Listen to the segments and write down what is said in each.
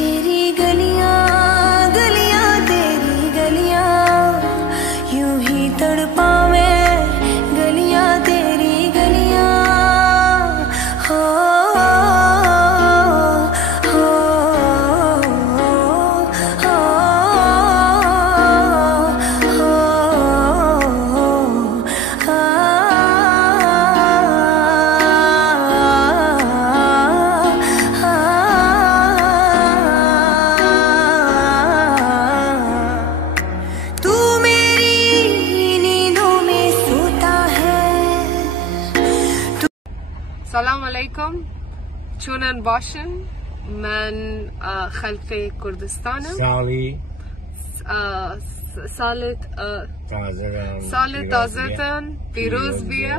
तेरी गलियां गलियां तेरी गलियां यूं ही तड़पावे गलियां तेरी गलियां हो हो हो Salam alaikum. Chunan Bashan. Man Khalfe Kurdistan. Sali. Salit Tazatan. Piruz Bia.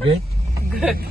Good.